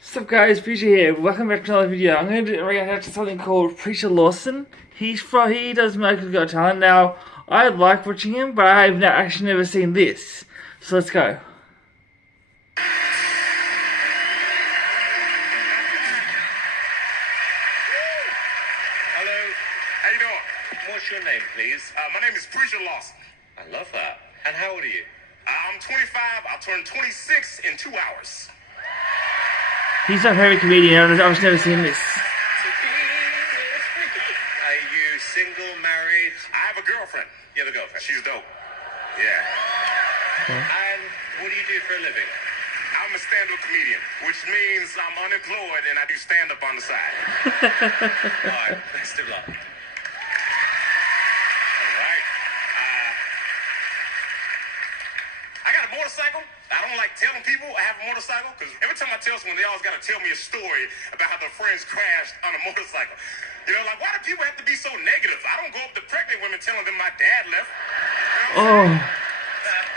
What's up guys, Preacher here. Welcome back to another video. I'm going to react to something called Preacher Lawson. He does America's Got Talent. Now, I like watching him, but I've actually never seen this. So let's go. Hello, how you doing? What's your name, please? My name is Preacher Lawson. I love that. And how old are you? I'm 25. I'll turn 26 in 2 hours. He's my favorite comedian. I've just never seen this. Are you single, married? I have a girlfriend. You have a girlfriend? She's dope. Yeah. And what do you do for a living? I'm a stand-up comedian, which means I'm unemployed and I do stand-up on the side. All right, best of luck. All right. I got a motorcycle. I don't like telling people I have a motorcycle because every time I tell someone, they always got to tell me a story about how their friends crashed on a motorcycle. You know, like, why do people have to be so negative? I don't go up to pregnant women telling them my dad left. You know what I'm saying?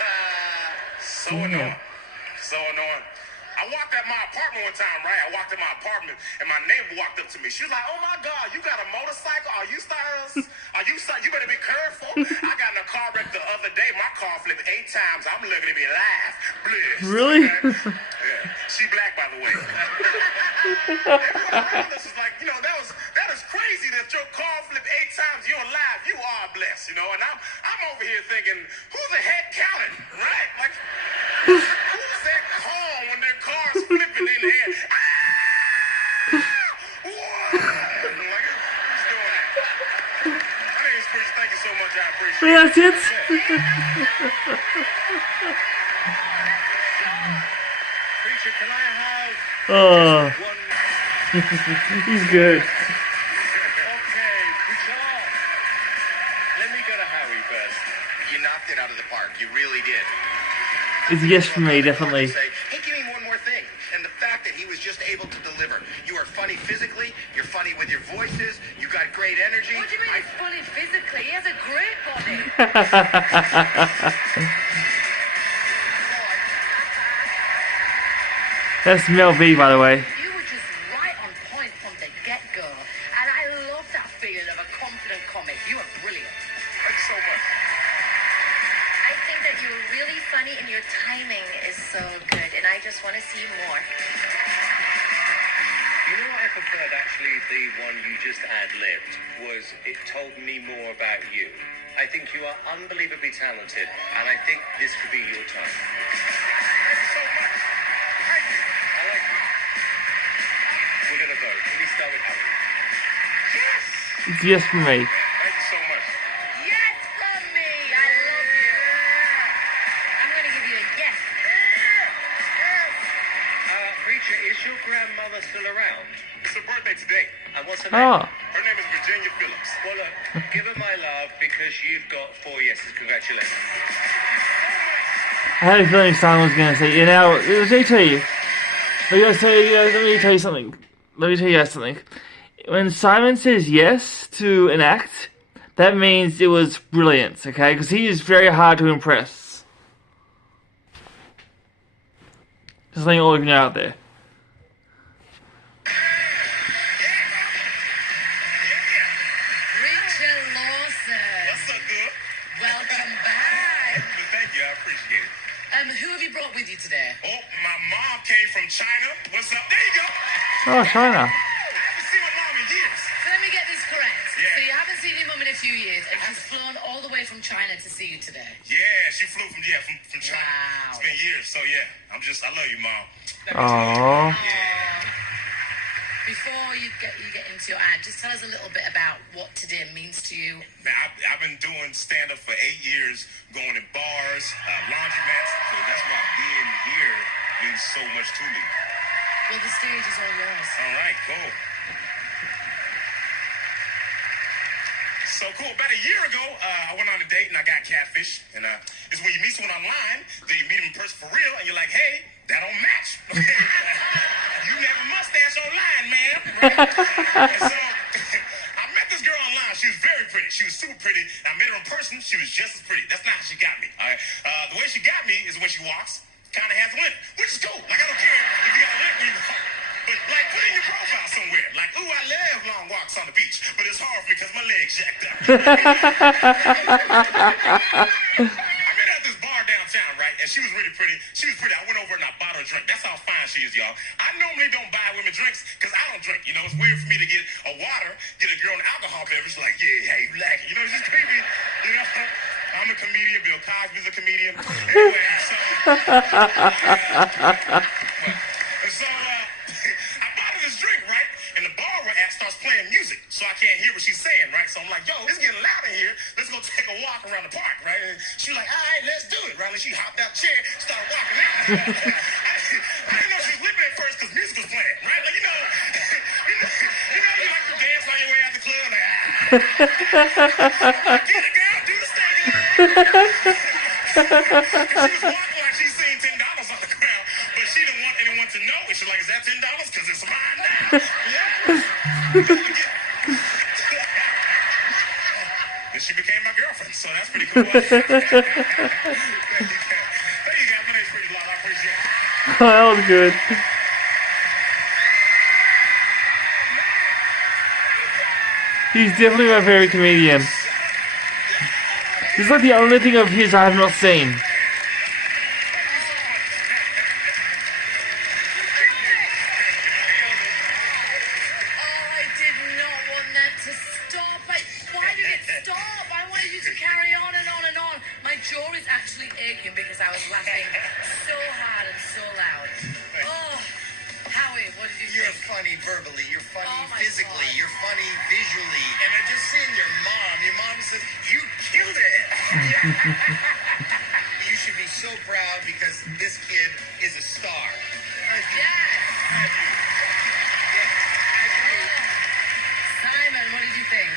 So annoying. So annoying. I walked out my apartment one time, right? I walked in my apartment and my neighbor walked up to me. She was like, "Oh my God, you got a motorcycle? Are you stars? You better be careful." I got in a car wreck the other day. My car flipped 8 times. I'm looking at me live. Bliss. Really? Okay? Yeah. She black, by the way. Everyone around us is like, you know, that is crazy that your car flipped 8 times. You're alive. You are blessed, you know. And I'm over here thinking, who the heck counted, right? Like, who's that calm when their car's flipping in the air? What? Like, who's doing that? My name is Preacher. Thank you so much. I appreciate it. That's it. Preacher, can I have Oh, one? he's good. Okay, Preacher. Let me go to Harry first. You knocked it out of the park. You really did. It's a yes for me, definitely. Say, hey, give me one more thing. And the fact that he was just able to deliver. You are funny physically. You're funny with your voices. You got great energy. What do you mean he's funny physically? He has a great body. That's Mel V, by the way. You were just right on point from the get-go. And I love that feeling of a confident comic. You are brilliant. Thank you so much. I think that you're really funny and your timing is so good, and I just want to see more. You know what I preferred, actually, the one you just ad-libbed, was it told me more about you. I think you are unbelievably talented, and I think this could be your time. Thank you so much. Thank you. I like you. We're going to vote. Can we start with Harry? Yes. It's a yes for me. Thank you so much. Yes from me. I love you. I'm going to give you a yes. Preacher, is your grandmother still around? It's her birthday today. And what's her name? Oh, Her name is Virginia Phillips. Well, look, give her my love because you've got 4 yeses. Congratulations. I had a feeling Simon was going to say, you know, let me tell you. Let me tell you something. Let me tell you guys something. When Simon says yes to an act, that means it was brilliant, okay? Because he is very hard to impress. Just letting all of you know out there. Preacher Lawson. What's up, good? Welcome back. Thank you. I appreciate it. Who have you brought with you today? Oh, my mom came from China. What's up? There you go. Oh, China. I haven't seen my mom in years. So let me get this correct. Yeah. So you haven't seen your mum in a few years, and she's flown all the way from China to see you today. Yeah, she flew from China. Wow. It's been years, so yeah. I love you, mom. Aww. Before you get into your ad, just tell us a little bit about what today means to you. Man, I've been doing stand-up for 8 years, going in bars, laundromats, so that's why being here means so much to me. Well, the stage is all yours. All right, cool. So cool. About a year ago, I went on a date and I got catfish. And it's when you meet someone online, then you meet them in person for real, and you're like, hey, that don't match. You never mustache online, man. Right? And so I met this girl online. She was very pretty. She was super pretty. I met her in person. She was just as pretty. That's not how she got me. All right. The way she got me is when she walks, kind of has a limp, which is cool. Like, I don't care if you got a limp when you walk. jacked up. I met her at this bar downtown, right? And she was really pretty. She was pretty. I went over and I bought her a drink. That's how fine she is, y'all. I normally don't buy women drinks because I don't drink. You know, it's weird for me to get a water, get a girl an alcohol beverage, like, yeah, how you like it? You know, it's just creepy. You know, I'm a comedian. Bill Cosby's a comedian. Anyway, so, I bought her this drink, right? And the bar we're at starts playing music, so I can't hear what she's saying, right? So I'm like, yo, it's getting loud in here. Let's go take a walk around the park, right? And she's like, all right, let's do it, right? And she hopped out the chair, started walking out. I didn't know she was lipping at first because music was playing, right? Like, you know, you like to dance on your way out the club, like, get it, girl, do the thing. She was walking like she's seen $10 on the ground, but she didn't want anyone to know. And she's like, is that $10? Because it's mine now. Yeah. And she became my girlfriend, so that's pretty cool. There you go. My name's pretty long. I appreciate it. That was good. He's definitely my favorite comedian. This is like the only thing of his I have not seen. You're funny verbally, you're funny physically, you're funny visually, and I just seeing your mom said, you killed it. You should be so proud because this kid is a star. Simon, what did you think?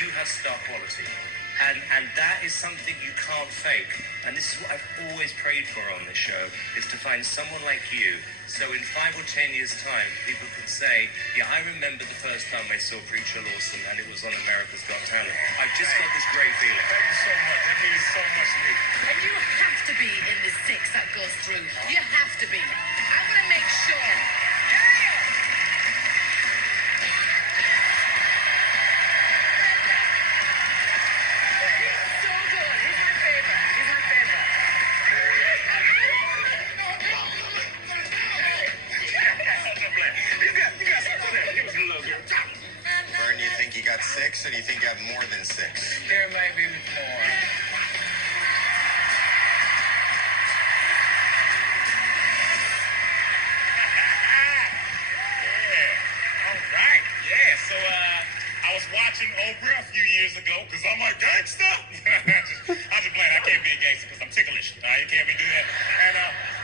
You have star quality. And that is something you can't fake. And this is what I've always prayed for on this show, is to find someone like you. So in 5 or 10 years' time, people could say, yeah, I remember the first time I saw Preacher Lawson and it was on America's Got Talent. I've just got this great feeling. Thank you so much. That means so much to me. And you have to be in the 6 that goes through. You have to be. I'm going to make sure. Vern, you think you got 6 or do you think you have more than 6? There may be more. So, I was watching Oprah a few years ago because I'm a gangster. I'm just playing. I can't be a gangster because I'm ticklish. You can't be doing that. And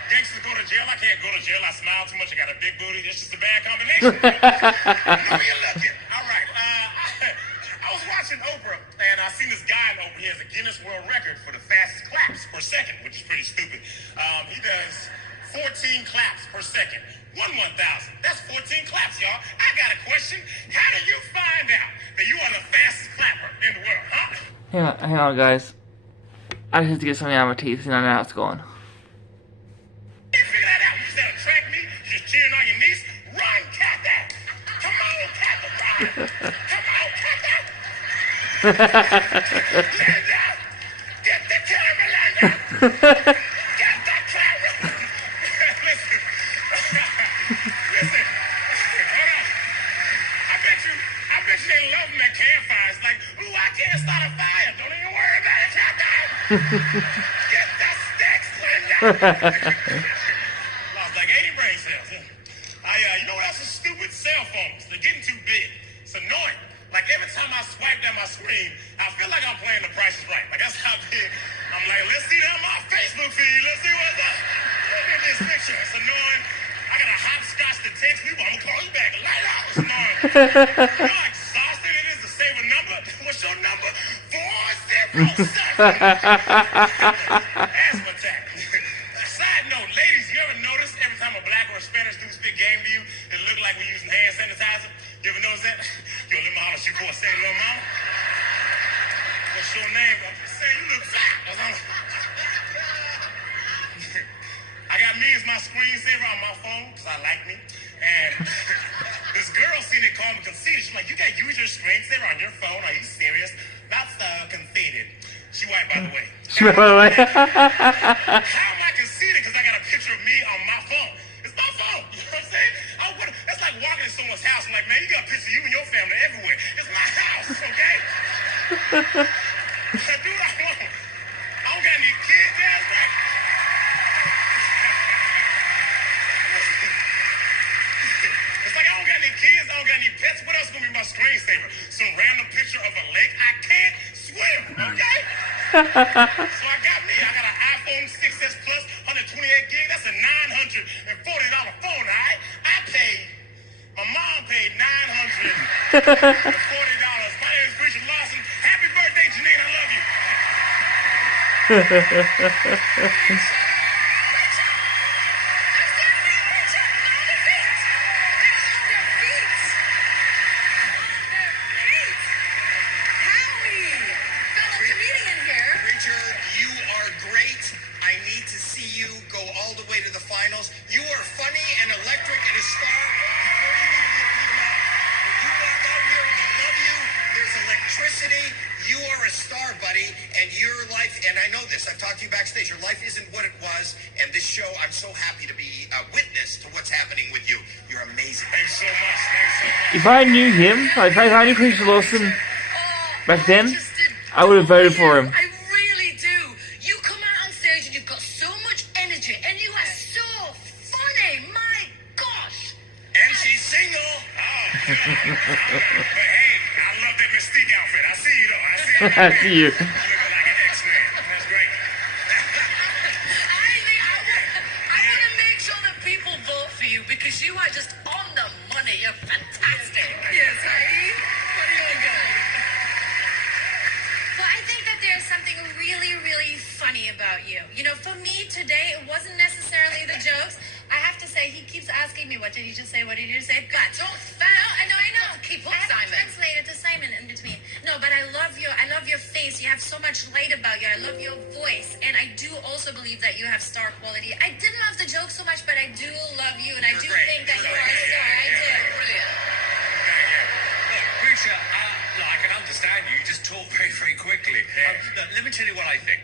gangsters go to jail. I can't go to jail. I smile too much. I got a big booty. It's just a bad combination. Know you're looking. All right. I was watching Oprah, and I seen this guy in Oprah. He has a Guinness World Record for the fastest claps per second, which is pretty stupid. He does 14 claps per second. 1/1000. That's 14 claps, y'all. I got a question. How do you find out that you are the fastest clapper in the world, huh? Hang on, guys. I just have to get something out of my teeth and I know how it's going. You figure that out. You just gotta track me. You just cheering on your niece. Run, cat that. Come on, cat the run. Come on, cat that. Linda, get the camera, Linda. Get the camera. Listen, hold on. I bet you they love them at campfires. It's like, ooh, I can't start a fire. Don't even worry about it, Captain. Get the sticks, Linda. Lost like 80 brain cells. You know what else is stupid? Cell phones. They're getting too big. It's annoying. Like every time I swipe down my screen, I feel like I'm playing The Price is Right. Like that's how big. I'm like, let's see that on my Facebook feed. Let's see what's up. Look at this picture. It's annoying. I got a hopscotch to text people. I'm gonna call you back. Light out this morning. You know how exhausting it is to save a number? What's your number? 407. Asthma attack. Side note, ladies, you ever notice every time a black or a Spanish dude spit game to you, it look like we're using hand sanitizer? You ever notice that? Yo, let me holler at you for a second, little mama. What's your name? I'm just saying, you look fat. I got me as my screensaver on my phone because I like me. And this girl seen it call me conceited. She's like, you can't use your screensaver on your phone. Are you serious? By the way. How am I conceited? Because I got a picture of me on my phone. It's my phone. You know what I'm saying? That's like walking in someone's house and like, man, you got a picture of you and your family everywhere. It's my house, okay? I do what I want. I don't got any kids, ass right? It's like I don't got any kids, I don't got any pets. What else is gonna be my screensaver? Some random picture of a lake. I can't swim, okay? So I got me. I got an iPhone 6S Plus, 128 gig. That's a $940 phone, all right? My mom paid $940. My name is Richard Lawson. Happy birthday, Janine. I love you. Richard, you are great. I need to see you go all the way to the finals. You are funny and electric and a star. Before you walk out here, we love you. There's electricity. You are a star, buddy, and your life, and I know this, I've talked to you backstage, your life isn't what it was, and this show, I'm so happy to be a witness to what's happening with you. You're amazing. Thanks so much. Thanks so much. If I knew him, if I knew Chris Lawson back then, I would have voted for him. I really do. You come out on stage and you've got so much energy and you are so funny. My gosh. And she's single. Oh, but hey, I love that Mystique outfit. I see you, though. I see you. I see you. You look like an X-Man. That's great. I want to make sure that people vote for you because you are just on the money. You're fantastic. Yes, Heidi. What do you think? Well, I think that there's something really, really funny about you. You know, for me today, it wasn't necessarily the jokes. I have to say, he keeps asking me, what did you just say? What did you say? But Don't I know. Keep up, I have to Simon. translate it to Simon in between. No, but I love your face. You have so much light about you. I love your voice. And I do also believe that you have star quality. I didn't love the joke so much, but I do love you. And I do great. think that you You're are a great. star. I do. Brilliant. Look, Preacher, I can understand you. You just talk very, very quickly. Look, let me tell you what I think.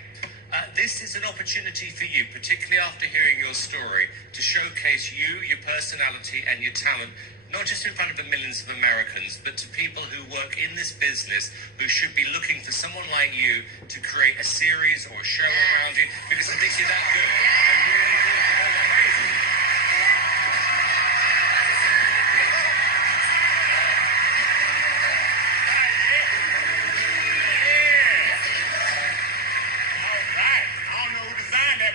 This is an opportunity for you, particularly after hearing your story, to showcase you, your personality, and your talent, not just in front of the millions of Americans, but to people who work in this business who should be looking for someone like you to create a series or a show around you, because I think you're that good. And really, really amazing.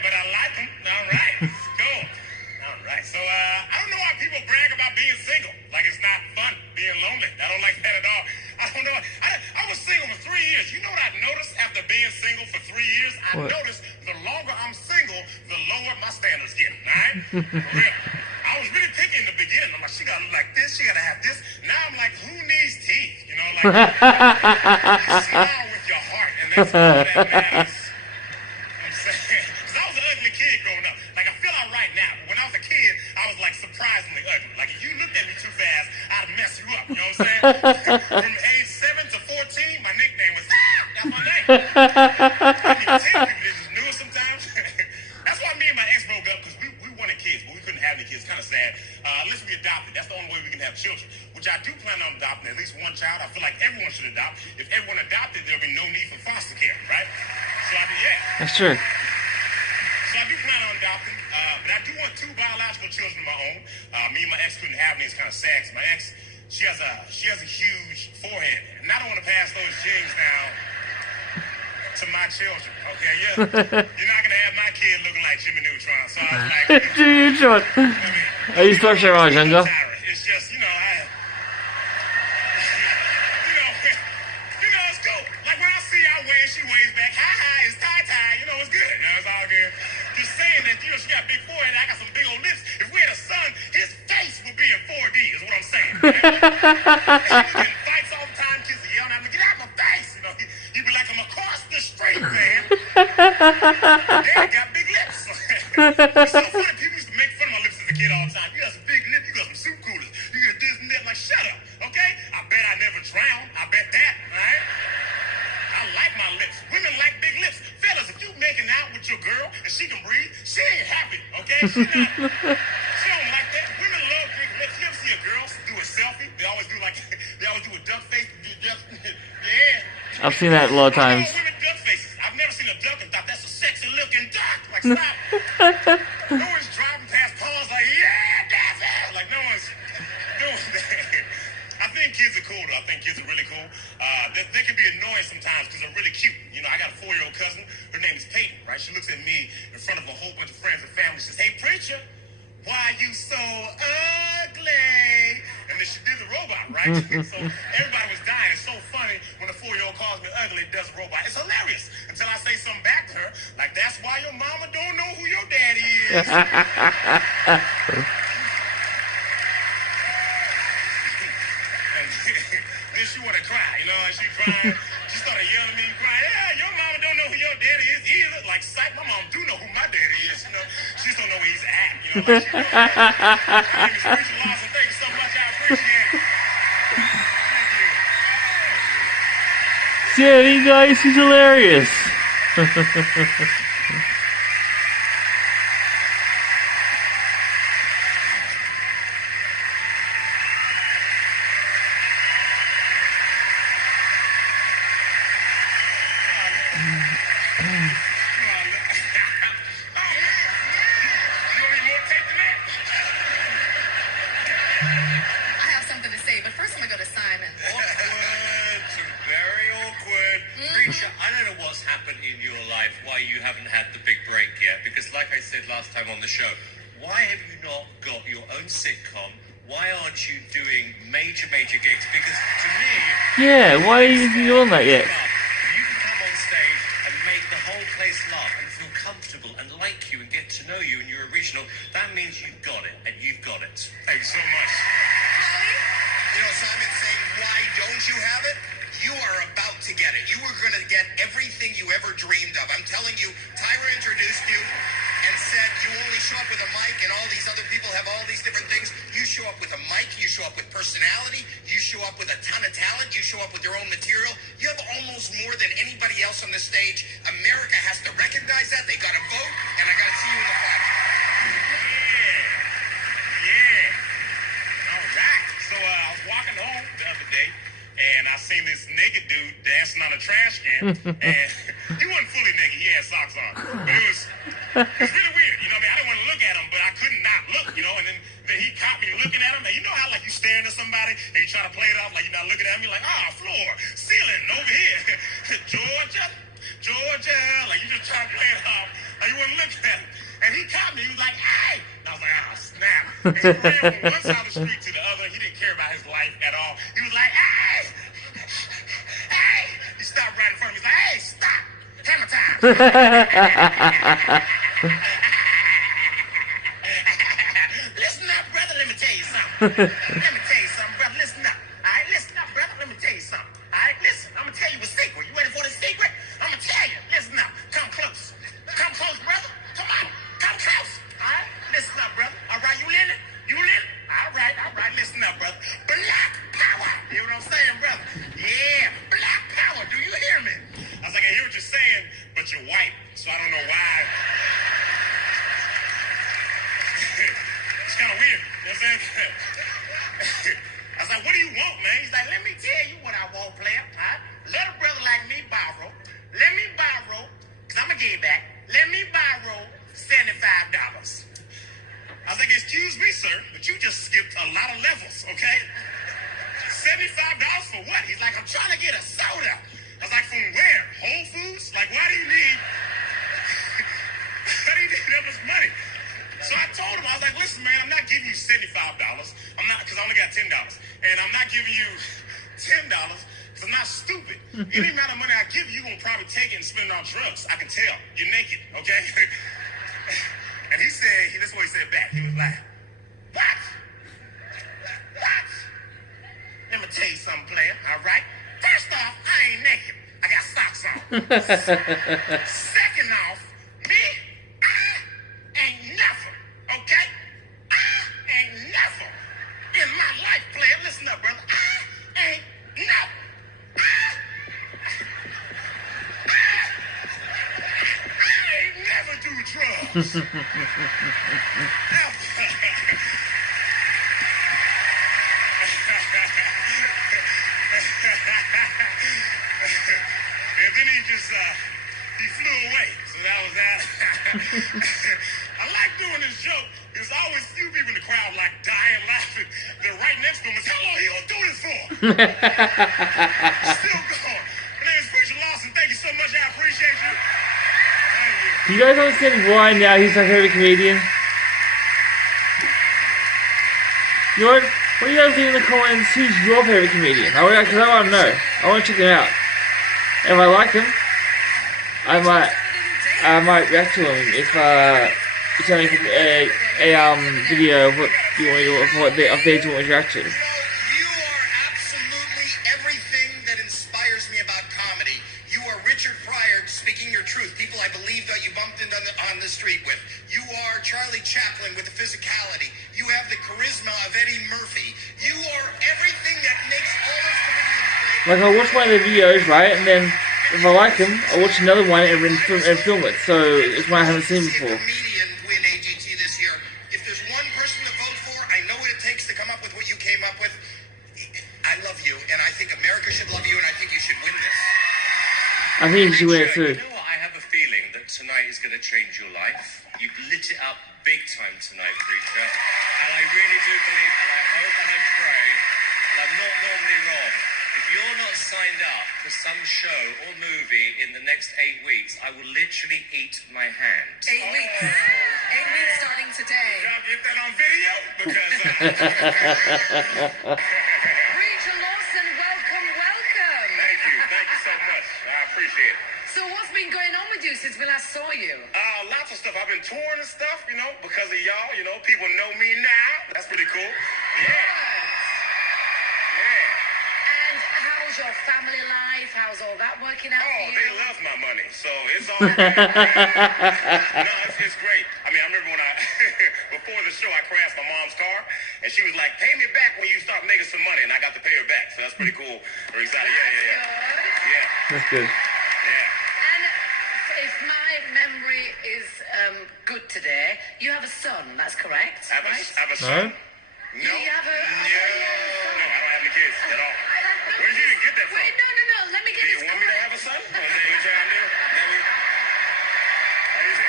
But I like them. All right. Cool. All right. So, I don't know why people brag about being single. Like it's not fun being lonely. I don't like that at all. I don't know. I was single for 3 years. You know what I noticed after being single for 3 years? I noticed the longer I'm single, the lower my standards get. All right? For real. I was really picky in the beginning. I'm like, she gotta look like this. She gotta have this. Now I'm like, who needs teeth? You know, like, you smile with your heart, and that's all that matters. I'm saying. I was an ugly kid growing up. Like, I feel all right now. But when I was a kid, I was, like, surprisingly ugly. Like, if you looked at me too fast, I'd mess you up. You know what I'm saying? From age 7 to 14, my nickname was, that's my name. I didn't even tell people. They just knew it sometimes. That's why me and my ex broke up, because we wanted kids, but we couldn't have any kids. Kind of sad. Unless we adopted. That's the only way we can have children. Which I do plan on adopting at least one child. I feel like everyone should adopt. If everyone adopted, there'll be no need for foster care, right? So I do, yeah. That's true. So I do plan on adopting, but I do want 2 biological children of my own. Me and my ex couldn't have me. It's kind of sad 'cause my ex, she has a huge forehead, and I don't want to pass those genes down to my children. Okay, yeah, you're not gonna have my kid looking like Jimmy Neutron. So I was like, Jimmy Neutron. I used to watch that when I was younger. It's just you know, it's cool. Like when I see I wave, she waves back. Hi, it's tie. You know, it's good. You know, it's all good. Just saying that, you know, she got a big forehead, I got some big old lips. If we had a son, his face would be in 4D, is what I'm saying. Right? And he getting fights all the time, kids are yelling at him, get out of my face. You know, he'd be like, I'm across the street, man. Dad got big lips. It's so funny, people used to make fun of my lips as a kid all the time. You got some big lips, you got some soup coolers, you got this and that. Like, shut up, okay? I bet I never drown. I bet that, right? I like my lips. Women like big lips. Fellas, if you she don't like that. Women love big lips. You ever see a girl do a selfie? They always do a duck face. Yeah. I've seen that a lot of I times. know women duck faces. I've never seen a duck and thought that's a sexy looking duck. Like, stop. No one's driving past ponds like, yeah, that's it. Like, no one's doing that. I think kids are cool, though. I think kids are really cool. They can be annoying sometimes because they're really cute. You know, I got a 4-year-old cousin. Her name is Peyton, right? She looks at me in front of a whole bunch of friends and family. She says, hey, preacher, why you so ugly? And then she did the robot, right? So everybody was dying. It's so funny when a 4-year-old calls me ugly, does a robot. It's hilarious until I say something back to her, like, that's why your mama don't know who your daddy is. Then she want to cry, you know, and she crying. She started yelling at me, crying, yeah, your mama don't know who your daddy is either. Like, psych, my mom do know who my daddy is, you know. She just don't know where he's at, you know. Like, she knows that. My name is Preacher Lawson. Thank you so much. I appreciate it. Thank you. Yeah, you guys, he's hilarious. I have something to say, but first I'm gonna go to Simon. Awkward, very awkward. Preacher, I don't know what's happened in your life, why you haven't had the big break yet. Because like I said last time on the show, why have you not got your own sitcom? Why aren't you doing major gigs? Because to me... Yeah, why isn't he on that yet? If you can come on stage and make the whole place laugh and feel comfortable and like you and get to know you and you're original, that means you've got it, and you've got it. Thank you so much. You know, Simon's saying, why don't you have it? You are about to get it. You are going to get everything you ever dreamed of. I'm telling you, Tyra introduced you and said you only show up with a mic and all these other people have all these different things. You show up with a mic. You show up with personality. You show up with a ton of talent. You show up with your own material. You have almost more than anybody else on the stage. America has to recognize that. They got to vote, and I got to see you in the fight. Yeah. All right. So I was walking home the other day, and I seen this naked dude dancing on a trash can, and he wasn't fully naked. He had socks on, but it was really weird. You know what I mean? I didn't want to look at him, but I couldn't not look. You know, and then he caught me looking at him, and you know how like you staring at somebody and you try to play it off like you're not looking at him. You're like, floor, ceiling, over here, Georgia, like you just try to play it off, like you wasn't looking at him. And he caught me. He was like, hey! And I was like, snap. And he ran from one side of the street to the other. He didn't care about his life at all. He was like, hey! Hey! He stopped right in front of me. He's like, hey, stop! Hammer time! Listen up, brother. Let me tell you something. Brother. Listen up. All right, listen up, brother. Let me tell you something. All right, listen. I'm going to tell you a secret. You ready for the secret? I'm going to tell you. Listen up. Come close. Come close, brother. Come on. Come close. All right? Listen up, brother. All right, you in it? You in it? All right. Listen up, brother. Black power. You hear what I'm saying, brother? Yeah. Black power. Do you hear me? I was like, I hear what you're saying, but you're white, so I don't know why. It's kind of weird. You know what I'm saying? I was like, what do you want, man? He's like, let me tell you what I want, player. All right? Let a brother like me borrow. Let me borrow, because I'm going to give it back. Let me borrow $75. I was like, excuse me, sir, but you just skipped a lot of levels, okay? $75 for what? He's like, I'm trying to get a soda. I was like, from where? Whole Foods? Like, why do you need that much money? So I told him, I was like, listen, man, I'm not giving you $75. I'm not, because I only got $10. And I'm not giving you $10 because I'm not stupid. Any amount of money I give you, you're going to probably take it and spend it on drugs. I can tell. You're naked, okay? And he said, this is what he said back. He was like, what? What? Let me tell you something, player, all right? First off, I ain't naked. I got socks on. Second off, me, I ain't never, okay? I ain't never in my life, player. Listen up, brother. I ain't never. I ain't never do drugs. boss. And then he flew away. So that was that. I like doing this joke. There's always few people in the crowd like dying laughing. They're right next to him. It's how long he gonna do this for? Still going. My name is Preacher Lawson. Thank you so much. I appreciate you. Thank you. Do you guys understand why now he's my favorite comedian? You know what? What do you guys leave in the comments? Who's your favorite comedian? Because I want to know. I want to check him out. If I like him, I might react to him if you tell me a video of what you want me to, of what of page you want me to react to. You are absolutely everything that inspires me about comedy. You are Richard Pryor speaking your truth. People I believe that you bumped into on the street with. You are Charlie Chaplin with the physicality. You have the charisma of Eddie Murphy. You are everything that makes all those comedians great. Like I'll watch one of the videos, right, and then if I like him, I'll watch another one and film it. So it's one I haven't seen before. Comedian win AGT this year. If there's one person to vote for, I know what it takes to come up with what you came up with. I love you, and I think America should love you, and I think you should win this. I think you should win it too. You know what? I have a feeling that tonight is going to change your life. You've lit it up big time tonight, Preacher. And I really do believe, and I hope and I pray, and I'm not normally wrong, if you're not signed up for some show or movie in the next 8 weeks, I will literally eat my hand. 8 weeks. 8 weeks starting today. Y'all get that on video? Because Preacher Lawson, welcome. thank you so much. I appreciate it. So what's been going on with you since we last saw you? Lots of stuff. I've been touring and stuff, because of y'all. People know me now. That's pretty cool. Yeah. And how's your family life? How's all that working out Oh, for you? they love my money, so it's all good. No, it's great. I remember when before the show, I crashed my mom's car, and she was like, pay me back when you start making some money, and I got to pay her back, so that's pretty cool. We're excited. Yeah. That's good. Yeah. And if my memory is good today, you have a son, that's correct, I have right? a son. No. You have a... No, I don't have any kids at all. Where did you even get that from? Wait, no, let me Do get you this want me to have a son? Or is that what you're trying to do? How you say?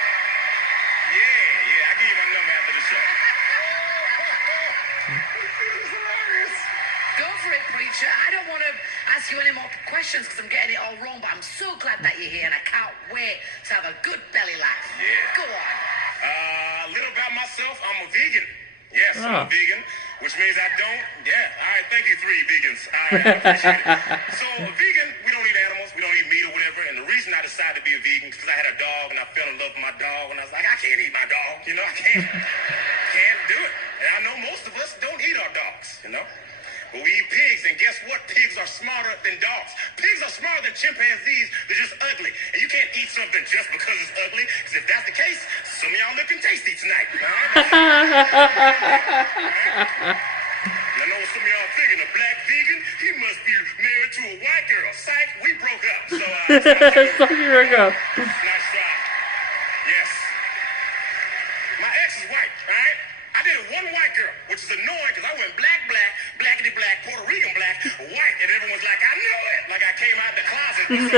Yeah, I'll give you my number after the show. Go for it, Preacher. I don't want to ask you any more questions because I'm getting it all wrong, but I'm so glad that you're here and I can't wait to have a good belly laugh. Yeah. Go on. A little about myself. I'm a vegan. Yes, I'm a vegan, which means I don't. Yeah. All right. Thank you, 3 vegans. I appreciate it. So, a vegan, we don't eat animals. We don't eat meat or whatever. And the reason I decided to be a vegan is because I had a dog and I fell in love with my dog. And I was like, I can't eat my dog. I can't do it. And I know most of us don't eat our dogs, But we eat pigs, and guess what? Pigs are smarter than dogs. Pigs are smarter than chimpanzees. They're just ugly. And you can't eat something just because it's ugly, because if that's the case, some of y'all looking tasty tonight. All right? And I know what some of y'all thinking. A black vegan, he must be married to a white girl. Psych, we broke up. So, Nice try. Yes. My ex is white, all right? I dated one white girl, which is annoying because I went black, blackity black, Puerto Rican black, white, and everyone's like, I knew it. Like I came out the closet. It was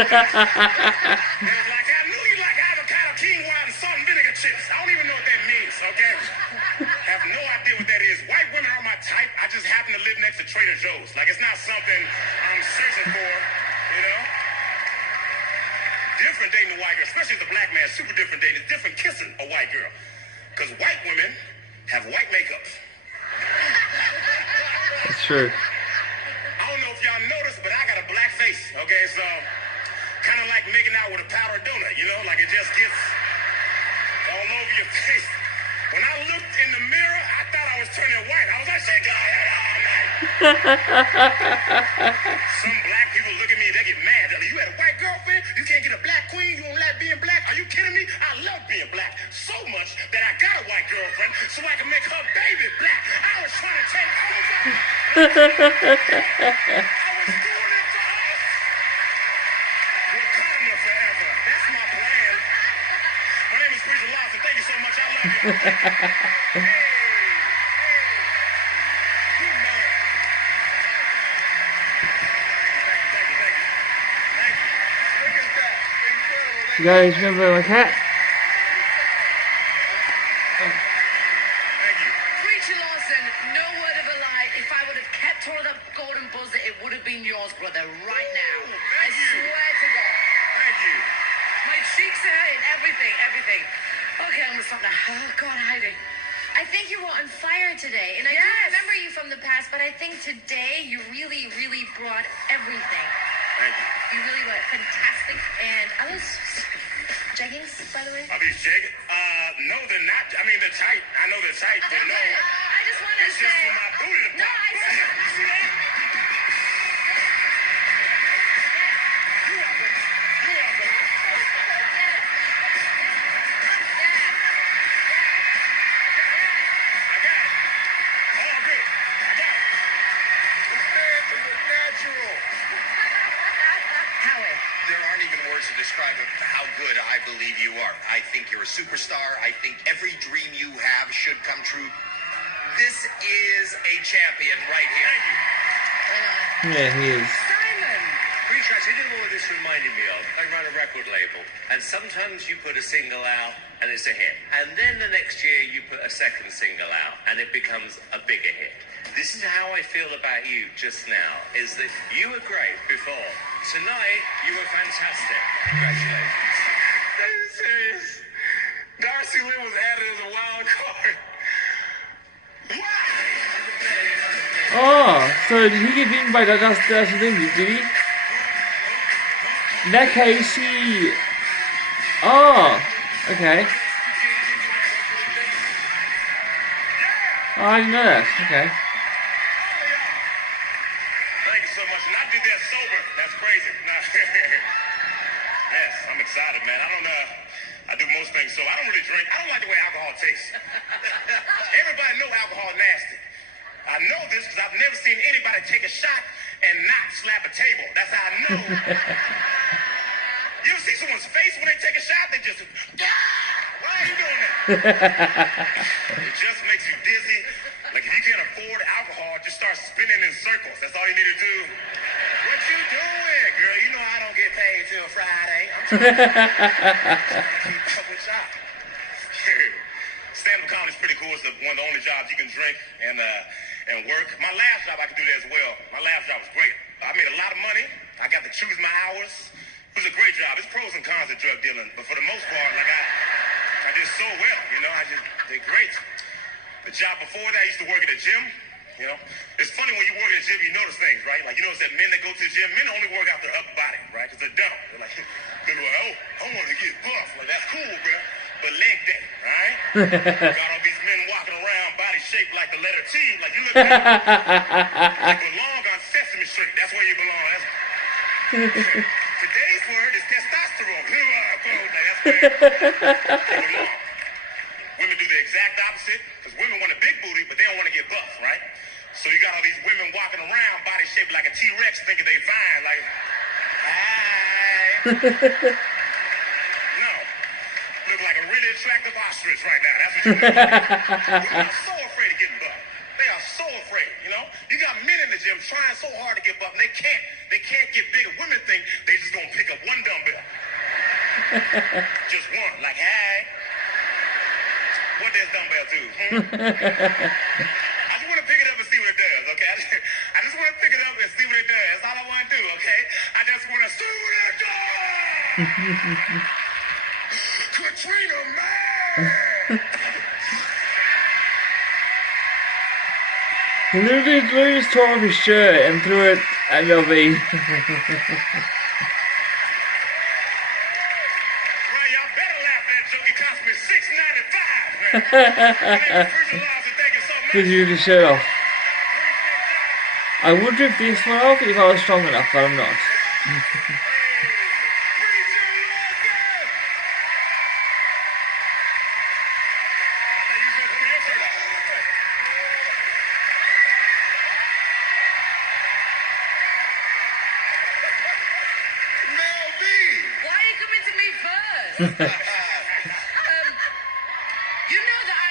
like, I knew you like avocado, quinoa, and salt and vinegar chips. I don't even know what that means, okay? Have no idea what that is. White women are my type. I just happen to live next to Trader Joe's. Like it's not something I'm searching for, Different dating a white girl, especially as a black man, super different dating. It's different kissing a white girl. Because white women have white makeup. That's true. I don't know if y'all noticed, but I got a black face, okay? So, kind of like making out with a powdered donut, Like it just gets all over your face. When I looked in the mirror, I thought I was turning white. I was like, shit, God, all night. Some black people look at me, they get mad. They're like, you had a white girlfriend? You can't get a black queen? You don't like being black? Are you kidding me? I love being black so much that I got a white girlfriend so I can make her baby black. I was trying to take over. I was doing it to us. Wakanda forever. That's my plan. My name is Preacher Lawson. Thank you so much. You guys remember my cat? Preacher Lawson, no word of a lie. If I would have kept hold of that golden buzzer, it would have been yours, brother, right now. I swear to God. Thank you. My cheeks are hurting, everything. Okay, I'm gonna stop now. Oh, God, Heidi. I think you were on fire today, and I do Yes. remember you from the past, but I think today you really, really brought everything. Thank you. You really were fantastic, and are those jeggings, by the way? Are these jagged? No, they're not. I mean, they're tight. I know they're tight, but no. I just wanted to It's just say. for my booty to No, pop. I You see that? You're welcome. You're welcome. I got it. All good. I got it. This man is a natural. Howard. There aren't even words to describe how good I believe you are. I think you're a superstar. I think every dream you have should come true. This is a champion right here. Thank you. Yeah, he is. Simon. Preacher, I tell you what this reminded me of. I run a record label, and sometimes you put a single out and it's a hit. And then the next year you put a second single out and it becomes a bigger hit. This is how I feel about you just now, is that you were great before. Tonight, you were fantastic. Congratulations. Are you serious? Darcy Lynn was added as a wild card. Why? Oh, so did he get beaten by Darcy Lynn, did he? In that case, he... Oh, okay. Oh, I didn't know that. Okay. Thank you so much. And I did that sober. That's crazy. Nah. Yes, I'm excited, man. I do most things so. I don't really drink. I don't like the way alcohol tastes. Everybody know alcohol is nasty. I know this because I've never seen anybody take a shot and not slap a table. That's how I know. You ever see someone's face when they take a shot? They just, why are you doing that? It just makes you dizzy. Like if you can't afford alcohol, just start spinning in circles. That's all you need to do. What you doing, girl? You know I don't get paid till Friday. I'm trying to keep up with y'all. Stand-up comedy is pretty cool. It's one of the only jobs you can drink and work. My last job, I could do that as well. My last job was great. I made a lot of money. I got to choose my hours. It was a great job. There's pros and cons of drug dealing, but for the most part, like I did so well. You know, I just did great. The job before that, I used to work at a gym. You know, it's funny when you work at a gym, you notice things, right? Like you notice that men that go to the gym, men only work out their upper body, right? Because they're dumb. They're like, oh, I want to get buff. Like that's cool, bro. But leg day, right? Got all these men walking around, body shaped like the letter T. Like you look like you belong on Sesame Street. That's where you belong. Today's word is testosterone. Like, that's where you belong. Women do the exact opposite because women want a big booty, but they don't want to get buff, right? So you got all these women walking around, body shaped like a T-Rex, thinking they fine, like, hi. No. Look like a really attractive ostrich right now. That's what you look like. Women are so afraid of getting buff. They are so afraid, you know? You got men in the gym trying so hard to get buff, and they can't. They can't get bigger. Women think they just gonna pick up one dumbbell. Just one, like, hey. What does dumbbell do? I just want to pick it up and see what it does, okay? I just want to pick it up and see what it does. That's all I want to do, okay? I just want to see what it does! Katrina, man! He literally just tore off his shirt and threw it at LV. Because you the shirt off. I would rip this one off if I was strong enough, but I'm not. Why are you coming to me first? You know that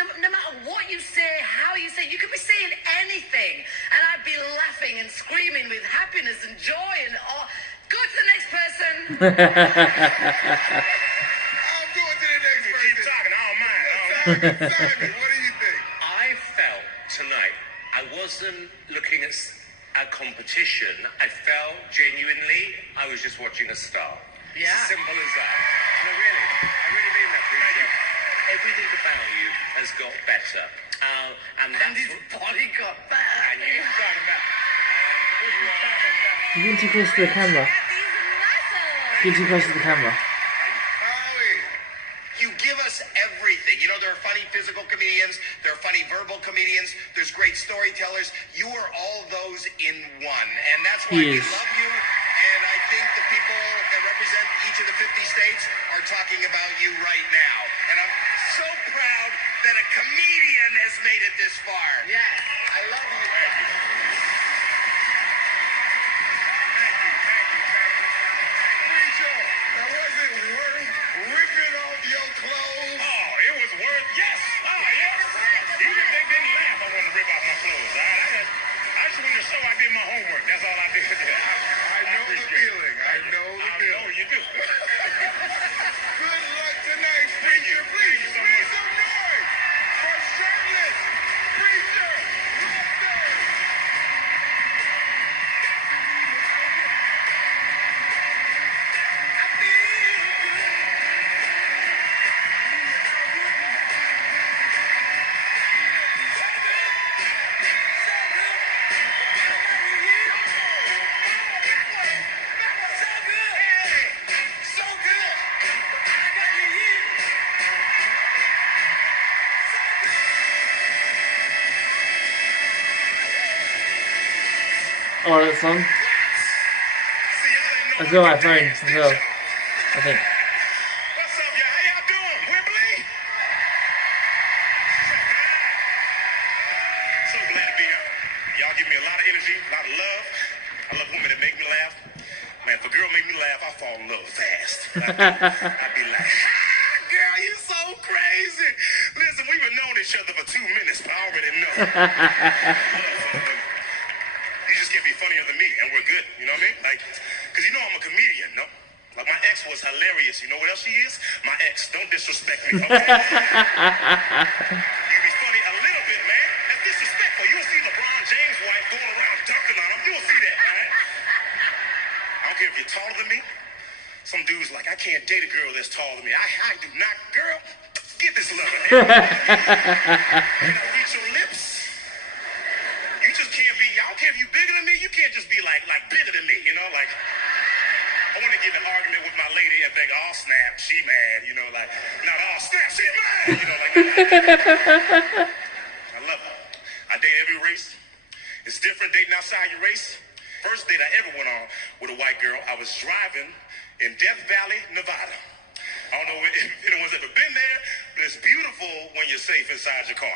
no matter what you say, how you say, you could be saying anything, and I'd be laughing and screaming with happiness and joy and all. Go to the next person. I'm going to the next person. Keep talking, I don't mind. Simon, what do you think? I felt tonight I wasn't looking at a competition. I felt genuinely I was just watching a star. Yeah. Simple as that. No, really. I really mean that, Preacher. Everything about you has got better. And And that's his body got better. And you're talking about. You're getting too close to the camera. These muscles. Getting too close to the camera. Howie. You give us everything. You know, there are funny physical comedians, there are funny verbal comedians, there's great storytellers. You are all those in one. And that's why we He is. love you. And I think the people that represent each of the 50 states are talking about you right now. And I'm so proud that a comedian has made it this far. Yes. I love you. Preacher, now was it worth ripping off your clothes? Oh, it was worth, yes. Oh, yes. Even if they didn't laugh, I wanted to rip off my clothes. I just wanted to show I did my homework. That's all I did. I know the feeling. I know the I know feeling. you do. Good luck tonight, Preacher. Please Thank you so make much. some noise for shirtless Preacher Lawson. So good. Oh, that song. See, y'all I've didn't know got my I could phone dance, as did well, y'all? I think. What's up, y'all? How y'all doing? Wembley? So glad to be here. Y'all give me a lot of energy, a lot of love. I love women that make me laugh. Man, if a girl make me laugh, I fall in love fast. I'd be like, ah, girl, you so crazy. Listen, we've been knowing each other for 2 minutes, but I already know. You just can't be funnier than me, and we're good. You know what I mean? Like, because you know I'm a comedian, no? Like, my ex was hilarious. You know what else she is? My ex. Don't disrespect me, okay? You be funny a little bit, man. That's disrespectful. You'll see LeBron James' wife going around dunking on him. You'll see that, all right? I don't care if you're taller than me. Some dude's like, I can't date a girl that's taller than me. I do not. Girl, get this love. Can I reach your lips? You just can't be, I don't care if you bigger than me, you can't just be like bigger than me, you know, like, I want to get in an argument with my lady and think, oh snap, she mad, you know, like, not oh snap, she mad, you know, like, I love her. I date every race. It's different dating outside your race. First date I ever went on with a white girl, I was driving in Death Valley, Nevada. I don't know if anyone's ever been there, but it's beautiful when you're safe inside your car.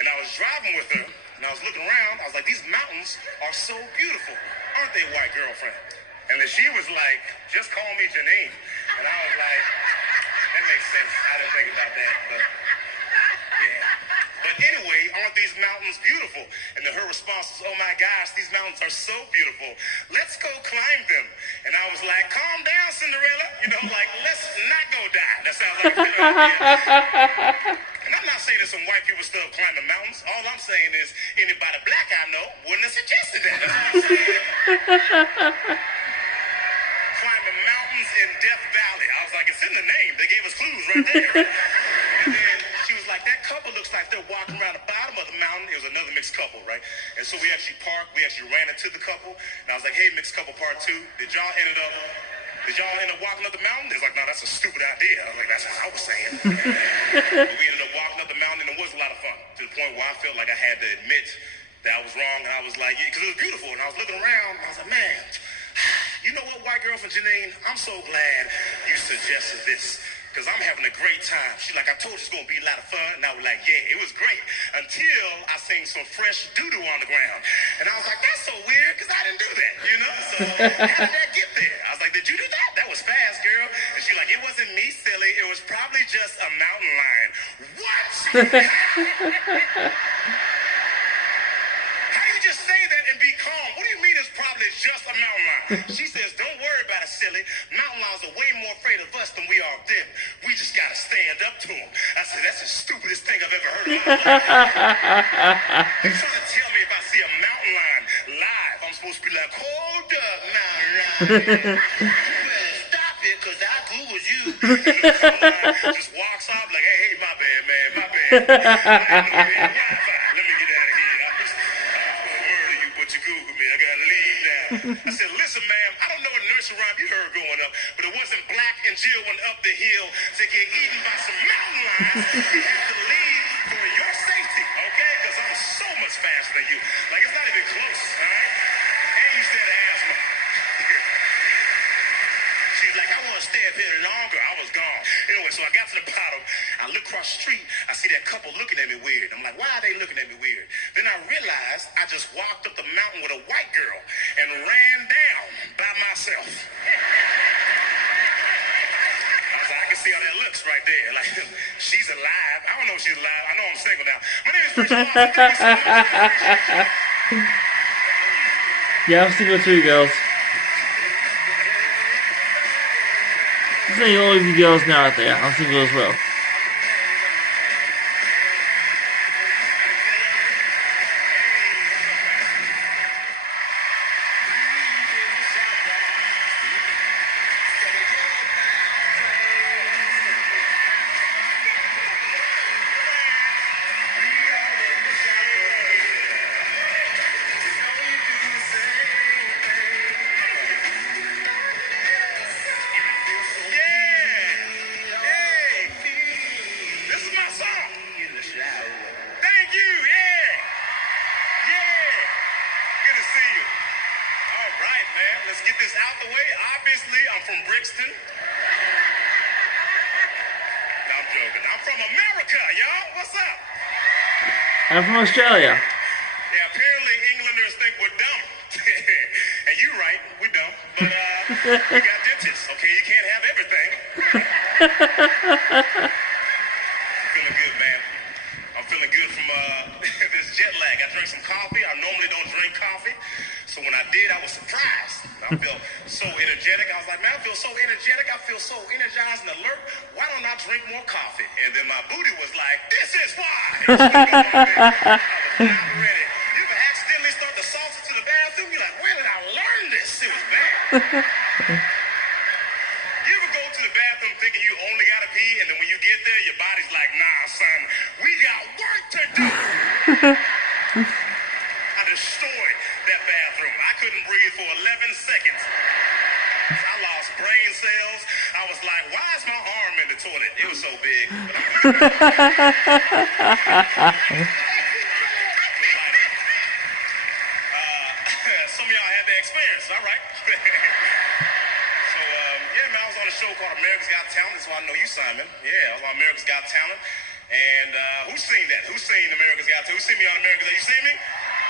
And I was driving with her, and I was looking around. I was like, these mountains are so beautiful. Aren't they, white girlfriend? And then she was like, just call me Janine. And I was like, that makes sense. I didn't think about that, but yeah. But anyway, aren't these mountains beautiful? And then her response was, oh my gosh, these mountains are so beautiful. Let's go climb them. And I was like, calm down, Cinderella. You know, like, let's not go die. That sounds like a good idea. And I'm not saying that some white people still climb the mountains. All I'm saying is anybody black I know wouldn't have suggested that. That's all I'm saying. Climbing mountains in Death Valley. I was like, it's in the name. They gave us clues right there. Right? And then she was like, that couple looks like they're walking around the bottom of the mountain. It was another mixed couple, right? And so we actually parked. We actually ran into the couple. And I was like, hey, mixed couple part 2. Did y'all end up walking up the mountain? They was like, no, that's a stupid idea. I was like, that's what I was saying. But we ended up walking up the mountain, and it was a lot of fun. To the point where I felt like I had to admit that I was wrong. And I was like, yeah, because it was beautiful. And I was looking around, and I was like, man, you know what, white girl from Janine? I'm so glad you suggested this. Because I'm having a great time. She's like, I told you it's going to be a lot of fun. And I was like, yeah, it was great. Until I seen some fresh doo-doo on the ground. And I was like, that's so weird because I didn't do that, you know? So how did that get there? I was like, did you do that? That was fast, girl. And And she's like, it wasn't me, silly. It was probably just a mountain lion. What? How you just say that and be calm? What do you mean it's probably just a mountain lion? She says, don't worry about it, silly. Mountain lions are way more afraid of us than we are of them. We just got to stand up to them. I said, that's the stupidest thing I've ever heard in my life. You're trying to tell me if I see a mountain lion live, I'm supposed to be like, hold up, mountain lion. Stop it, because I Googled you. Just walks off like, hey, my bad, man, my bad. I didn't know you had Wi-Fi. Let me get out of here. I was going to murder you, but you Googled me. I got to leave now. I said, listen, ma'am, I don't know what nursery rhyme you heard growing up, but it wasn't Black and Jill went up the hill to get eaten by some mountain lions. We have to leave for your safety, okay? Because I'm so much faster than you. Like, it's not even close, all right? And you said asthma. She's like, I want to stay up here longer. I was gone. Anyway, so I got to the bottom. I look across the street. I see that couple looking at me weird. I'm like, why are they looking at me weird? Then I realized I just walked up the mountain with a white girl and ran down by myself. I was like, I can see how that looks right there. Like, she's alive. I don't know if she's alive. I know I'm single now. My name is Richard Lawson. Thank you so much. Yeah, I'm single too, girls. There's all of you girls now out there. I'm single as well. Let's get this out the way. Obviously, I'm from Brixton. No, I'm joking. I'm from America, y'all. What's up? I'm from Australia. Yeah, apparently Englanders think we're dumb. And you're right, we're dumb. But we got dentists, okay? You can't have everything. I'm feeling good, man. I'm feeling good from this jet lag. I drank some coffee. I normally don't drink coffee. So when I did, I was surprised. I felt so energetic. I was like, man, I feel so energetic. I feel so energized and alert. Why don't I drink more coffee? And then my booty was like, this is why. I was not ready. You can accidentally start the salsa to the bathroom. You're like, where did I learn this? It was bad. You ever go to the bathroom thinking you only got to pee, and then when you get there, your body's like, nah, son, we got work to do. I destroyed that bathroom. I couldn't breathe for 11 seconds. I lost brain cells. I was like, why is my arm in the toilet? It was so big. Some of y'all had that experience, all right? So, yeah, man, I was on a show called America's Got Talent. That's why I know you, Simon. Yeah, I was on America's Got Talent. And who's seen that? Who's seen America's Got Talent? Who's seen me on America's Got Talent? You seen me?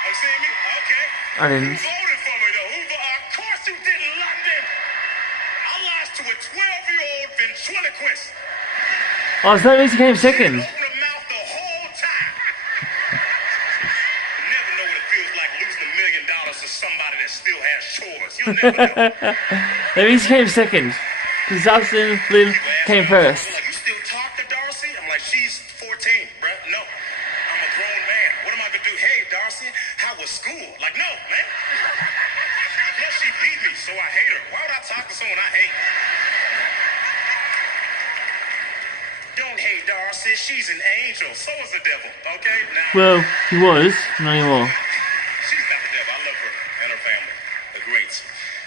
Oh, you seen me? Okay. I didn't. Who voted for me, though? Of course you did in London. I lost to a 12-year-old ventriloquist. Oh, so that means he came second. Open her mouth the whole time. You never know what it feels like losing $1 million to somebody that still has chores. You'll never know. That means he came second. Because Lawson Lynn came first. Like, you still talk to Darcy? I'm like, she's 14, bruh. No. I'm a grown man. What am I gonna do? Hey, Darcy, how was school? Like, no, man. Plus, she beat me, so I hate her. Why would I talk to someone I hate? Don't hate Darcy. She's an angel. So is the devil, okay? Now, Well, he was. Not anymore. she's not the devil. I love her and her family. They're great.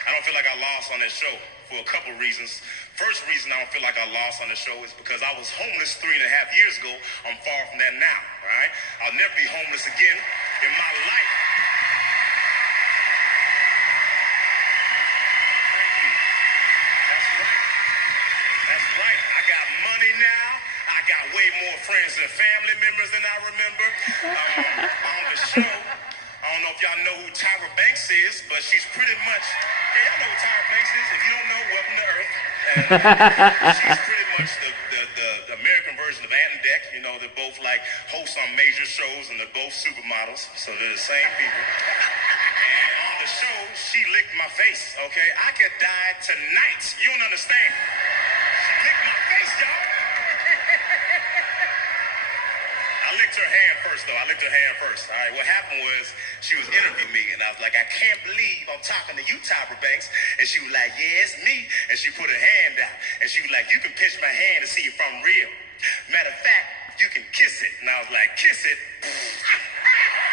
I don't feel like I lost on this show for a couple reasons. First reason I don't feel like I lost on the show is because I was homeless 3.5 years ago. I'm far from that now, all right? I'll never be homeless again in my life. Thank you. That's right. That's right. I got money now. I got way more friends and family members than I remember. On the show, I don't know if y'all know who Tyra Banks is, but she's pretty much... Yeah, y'all know who Tyra Banks is. If you don't know, welcome to Earth. She's pretty much the American version of Ant and Dec. You know, they're both like hosts on major shows, and they're both supermodels, so they're the same people. And on the show, she licked my face. Okay, I could die tonight. You don't understand. She licked my face, y'all. I licked her hand first, though. I licked her hand first. All right, what happened was she was interviewing me, and I was like, I can't believe I'm talking to you, Tyra Banks. And she was like, yeah, it's me. And she put her hand out, and she was like, you can pinch my hand to see if I'm real. Matter of fact, you can kiss it. And I was like, kiss it?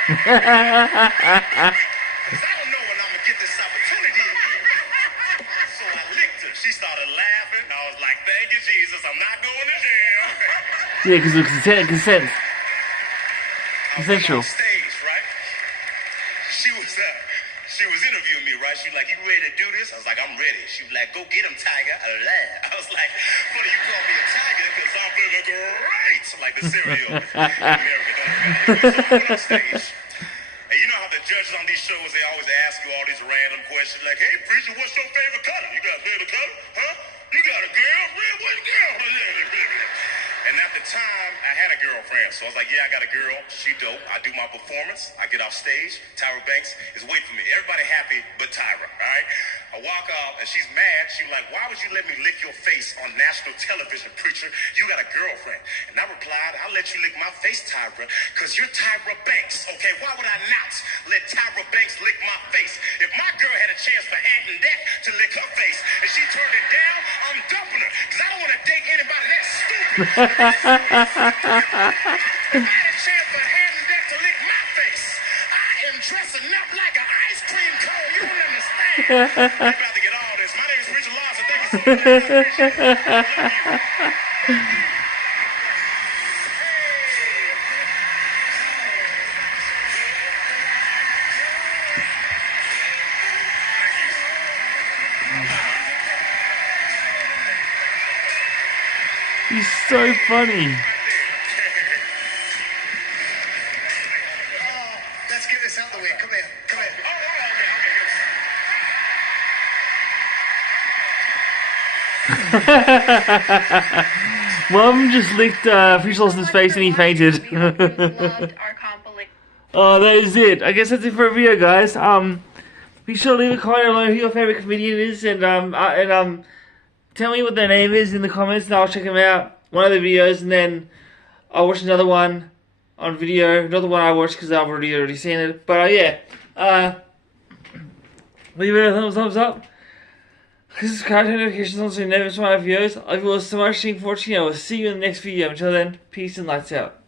Because I don't know when I'm going to get this opportunity again. So I licked her. She started laughing. I was like, thank you, Jesus. I'm not going to jail. Yeah, because of consent. Consensual. On stage, right? She was interviewing me, right? She was like, you ready to do this? I was like, I'm ready. She was like, go get him, Tiger. I laughed. I was like, funny you call me a tiger because I'm feeling great. Like the cereal. America, don't so I went on stage. And you know how the judges on these shows, they always ask you all these random questions like, hey, preacher, what's your favorite color? You got a favorite color? Huh? You got a girl? What girl? And at the time, I had a girlfriend. So I was like, yeah, I got a girl. She dope. I do my performance. I get off stage. Tyra Banks is waiting for me. Everybody happy but Tyra, all right? I walk out, and she's mad. She was like, why would you let me lick your face on national television, preacher? You got a girlfriend. And I replied, I'll let you lick my face, Tyra, because you're Tyra Banks, okay? Why would I not let Tyra Banks lick my face? If my girl had a chance for Ant and Dec to lick her face, and she turned it down, I'm dumping her, because I don't want to date anybody that stupid. If I had a chance for Ant and Dec to lick my face, I am dressing up like an ice cream cone. You don't understand. I'm about to get all this. My name is Richard Lawson. Thank you so much. I appreciate it. He's so funny. Let's get this out of the way. Come here. Come here. Mom just licked Preacher Lawson's face and he fainted. Oh, that is it. I guess that's it for a video, guys. Be sure to leave a comment below who your favorite comedian is, and tell me what their name is in the comments, and I'll check them out. One of the videos, and then I'll watch another one on video. Not the one I watched because I've already seen it. But yeah, leave it a thumbs up. Subscribe to notifications on so you never miss my videos. I love you all so much. Thank you for watching. I will see you in the next video. Until then, peace and lights out.